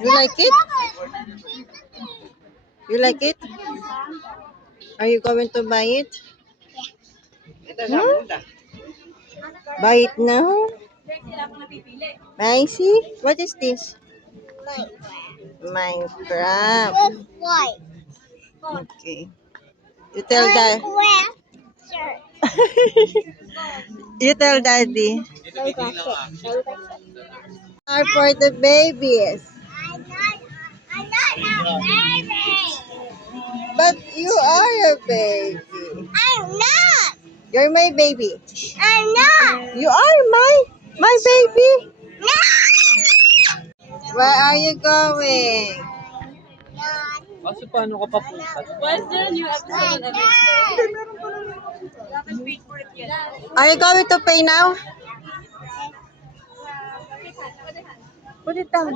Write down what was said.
You like it? You like it? Are you going to buy it? Huh? Buy it now? I see. What is this? Minecraft. White. Okay. You tell dad. Shirt. You tell daddy. Are for the babies. I'm not a baby. But you are a baby. I'm not. You're my baby. I'm not. You are my baby. No. Where are you going? Kasi paano ka papunta? What's the new episode of it? Are you going to pay now? Put it down.